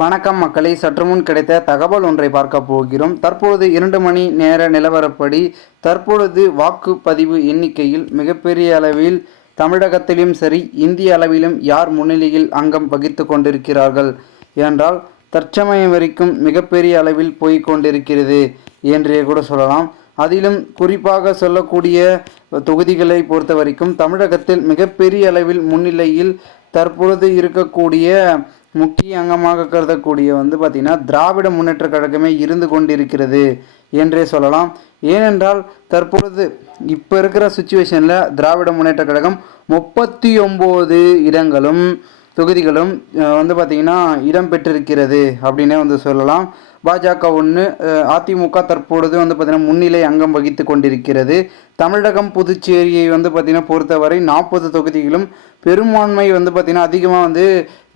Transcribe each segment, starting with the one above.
வணக்கம் மக்களை, சற்று முன் கிடைத்த தகவல் ஒன்றை பார்க்க போகிறோம். தற்பொழுது 2 மணி நேர நிலவரப்படி தற்பொழுது வாக்குப்பதிவு எண்ணிக்கையில் மிகப்பெரிய அளவில் தமிழகத்திலும் சரி இந்திய அளவிலும் யார் முன்னிலையில் அங்கம் வகித்து கொண்டிருக்கிறார்கள் என்றால் தற்சமயம் வரைக்கும் மிகப்பெரிய அளவில் போய் கொண்டிருக்கிறது என்றே கூட சொல்லலாம். அதிலும் குறிப்பாக சொல்லக்கூடிய தொகுதிகளை பொறுத்த வரைக்கும் தமிழகத்தில் மிகப்பெரிய அளவில் முன்னிலையில் தற்பொழுது இருக்கக்கூடிய முக்கிய அங்கமாக கருதக்கூடிய பார்த்திங்கன்னா திராவிட முன்னேற்ற கழகமே இருந்து கொண்டிருக்கிறது என்றே சொல்லலாம். ஏனென்றால் தற்பொழுது இப்போ இருக்கிற சுச்சுவேஷனில் திராவிட முன்னேற்ற கழகம் 39 இடங்களும் தொகுதிகளும் பார்த்திங்கன்னா இடம் பெற்றிருக்கிறது அப்படின்னே சொல்லலாம். பாஜக 1, அதிமுக தற்பொழுது பார்த்திங்கன்னா முன்னிலை அங்கம் வகித்து கொண்டிருக்கிறது. தமிழகம் புதுச்சேரியை பார்த்திங்கன்னா பொறுத்தவரை 40 தொகுதிகளும் பெரும்பான்மை பார்த்திங்கன்னா அதிகமாக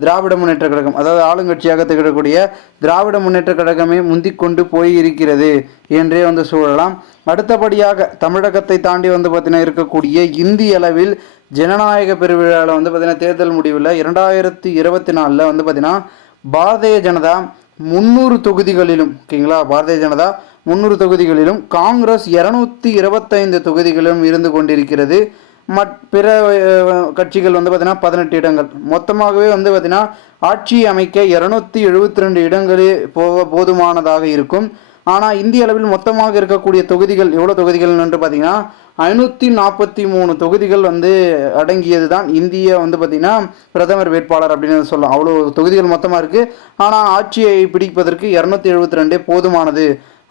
திராவிட முன்னேற்ற கழகம், அதாவது ஆளுங்கட்சியாக திகழக்கூடிய திராவிட முன்னேற்ற கழகமே முந்திக்கொண்டு போய் இருக்கிறது என்றே சொல்லலாம். அடுத்தபடியாக தமிழகத்தை தாண்டி பார்த்திங்கன்னா இருக்கக்கூடிய இந்திய அளவில் ஜனநாயக பெருவிழாவில் பார்த்திங்கன்னா தேர்தல் முடிவில் 2024 பார்த்திங்கன்னா பாரதிய ஜனதா 300 தொகுதிகளிலும், ஓகேங்களா, பாரதிய ஜனதா 300 தொகுதிகளிலும் காங்கிரஸ் 225 தொகுதிகளிலும் இருந்து கொண்டிருக்கிறது. பிற கட்சிகள் பார்த்திங்கன்னா 18 இடங்கள். மொத்தமாகவே பார்த்திங்கன்னா ஆட்சி அமைக்க 272 இடங்களே போதுமானதாக இருக்கும். ஆனால் இந்திய அளவில் மொத்தமாக இருக்கக்கூடிய தொகுதிகள் எவ்வளோ தொகுதிகள் என்று பார்த்திங்கன்னா 543 தொகுதிகள் அடங்கியது தான் இந்திய பார்த்திங்கன்னா பிரதமர் வேட்பாளர் அப்படின்னு சொல்லலாம். அவ்வளோ தொகுதிகள் மொத்தமாக இருக்குது. ஆனால் ஆட்சியை பிடிப்பதற்கு 272 போதுமானது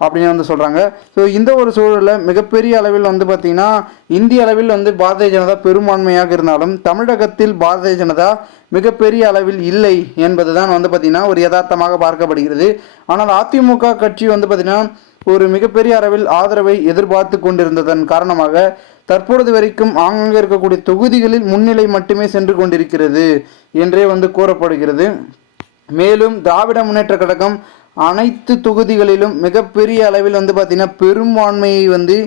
அப்படின்னு சொல்கிறாங்க. ஸோ இந்த ஒரு சூழலில் மிகப்பெரிய அளவில் பார்த்திங்கன்னா இந்திய அளவில் பாரதிய ஜனதா பெரும்பான்மையாக இருந்தாலும் தமிழகத்தில் பாரதிய ஜனதா மிகப்பெரிய அளவில் இல்லை என்பது தான் பார்த்திங்கன்னா ஒரு யதார்த்தமாக பார்க்கப்படுகிறது. ஆனால் அதிமுக கட்சி பார்த்திங்கன்னா ஒரு மிகப்பெரிய அளவில் ஆதரவை எதிர்பார்த்து கொண்டிருந்ததன் காரணமாக தற்பொழுது வரைக்கும் ஆங்காங்கே இருக்கக்கூடிய தொகுதிகளில் முன்னிலை மட்டுமே சென்று கொண்டிருக்கிறது என்றே கூறப்படுகிறது. மேலும் திராவிட முன்னேற்ற கழகம் அனைத்து தொகுதிகளிலும் மிகப்பெரிய அளவில் பார்த்திங்கன்னா பெரும்பான்மையை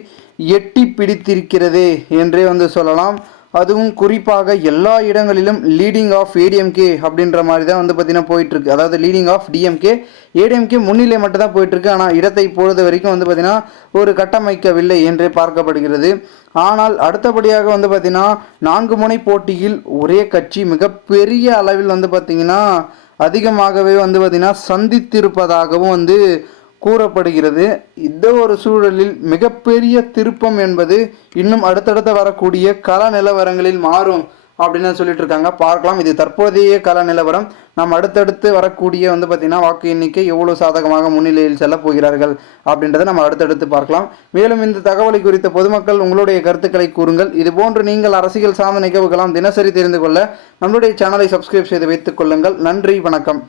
எட்டி பிடித்திருக்கிறது என்றே சொல்லலாம். அதுவும் குறிப்பாக எல்லா இடங்களிலும் லீடிங் ஆஃப் ஏடிஎம்கே அப்படின்ற மாதிரி தான் பார்த்திங்கன்னா போயிட்டுருக்கு. அதாவது லீடிங் ஆஃப் டிஎம்கே, ஏடிஎம்கே முன்னிலை மட்டும் தான் போயிட்டுருக்கு. ஆனால் இடத்தை பொறுத்த வரைக்கும் பார்த்திங்கன்னா ஒரு கட்டமைக்கவில்லை என்றே பார்க்கப்படுகிறது. ஆனால் அடுத்தபடியாக பார்த்திங்கன்னா 4 முனை போட்டியில் ஒரே கட்சி மிகப்பெரிய அளவில் பார்த்திங்கன்னா அதிகமாகவே பார்த்திங்கன்னா சந்தித்திருப்பதாகவும் கூறப்படுகிறது. இந்த ஒரு சூழலில் மிகப்பெரிய திருப்பம் என்பது இன்னும் அடுத்தடுத்த வரக்கூடிய கள நிலவரங்களில் மாறும் அப்படின்னு சொல்லிட்டு இருக்காங்க. பார்க்கலாம், இது தற்போதைய கள நிலவரம். நாம் அடுத்தடுத்து வரக்கூடிய பார்த்திங்கன்னா வாக்கு எண்ணிக்கை எவ்வளோ சாதகமாக முன்னிலையில் செல்ல போகிறார்கள் அப்படின்றத நம்ம அடுத்தடுத்து பார்க்கலாம். மேலும் இந்த தகவலை குறித்த பொதுமக்கள் உங்களுடைய கருத்துக்களை கூறுங்கள். இதுபோன்று நீங்கள் அரசியல் சார்ந்த நிகழ்வுகளாம் தினசரி தெரிந்து கொள்ள நம்மளுடைய சேனலை சப்ஸ்கிரைப் செய்து வைத்துக் கொள்ளுங்கள். நன்றி, வணக்கம்.